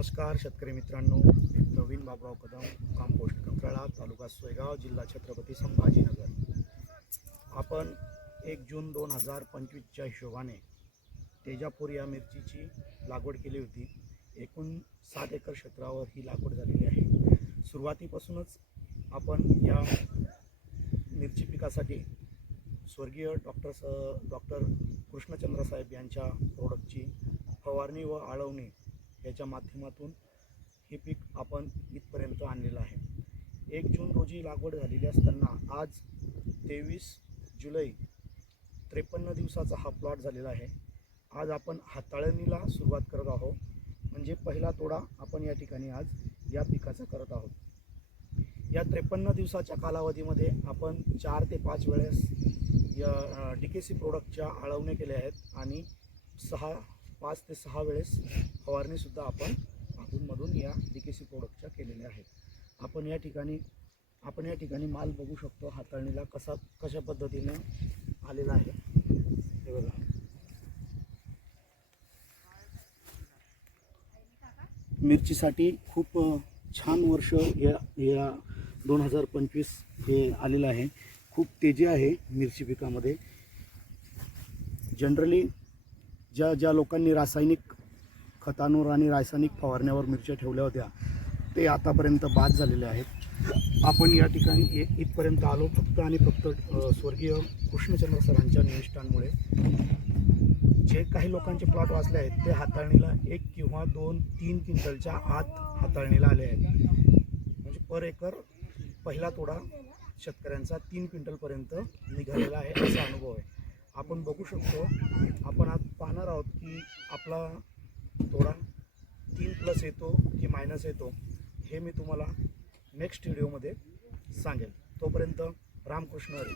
नमस्कार शेतकरी मित्रांनो, मी प्रवीण बाबुराव कदम, मुक्काम पोस्ट कंत्राळा, तालुका सोयगाव, जिल्हा छत्रपती संभाजीनगर. आपण 1 जून 2025च्या हिशोबाने तेजापूर या मिरचीची लागवड केली होती. एकूण 7 एकर क्षेत्रावर ही लागवड झालेली आहे. सुरुवातीपासूनच आपण या मिरची पिकासाठी स्वर्गीय डॉक्टर कृष्णचंद्र साहेब यांच्या प्रोडक्टची फवारणी व आळवणी याच्या माध्यमातून हे पीक आपण इथपर्यंत आणलेलं आहे. 1 जून रोजी लागवड झालेली असताना आज 23 जुलै 53 दिवसाचा हा प्लॉट झालेला आहे. आज आपण हाताळणीला सुरुवात करत आहोत, म्हणजे पहिला तोडा आपण या ठिकाणी आज या पिकाचा करत आहोत. या 53 दिवसाच्या कालावधीमध्ये आपण 4 ते 5 वेळेस या DKC प्रोडक्टच्या आळवण्या केल्या आहेत आणि 5 ते 6 वेळेस फवारणीसुद्धा आपण अधूनमधून या DKC प्रोडक्टच्या केलेल्या आहेत. आपण या ठिकाणी माल बघू शकतो हाताळणीला कशा पद्धतीने आलेला आहे. हे बघा, मिरचीसाठी खूप छान वर्ष या 2025 हे आलेलं आहे. खूप तेजी आहे मिरची पिकामध्ये. जनरली ज्या लोकांनी रासायनिक खतांवर आणि रासायनिक फवारण्यावर मिरच्या ठेवल्या होत्या ते आतापर्यंत बाद झालेले आहेत. आपण या ठिकाणी इथपर्यंत आलो फक्त आणि फक्त स्वर्गीय कृष्णचंद्र सरांच्या निविष्ठांमुळे. जे काही लोकांचे प्लॉट वाचले आहेत ते हाताळणीला 1 किंवा 2-3 क्विंटलच्या आत हाताळणीला आले आहेत. म्हणजे पर एकर पहिला तोडा शेतकऱ्यांचा 3 क्विंटलपर्यंत निघालेला आहे, असा अनुभव आहे. आपण बघू शकतो. आपण आज पाहणार आहोत की आपला तोडा 3+ येतो की मायनस येतो, हे मी तुम्हाला नेक्स्ट व्हिडिओमध्ये सांगेल. तोपर्यंत रामकृष्ण हरी.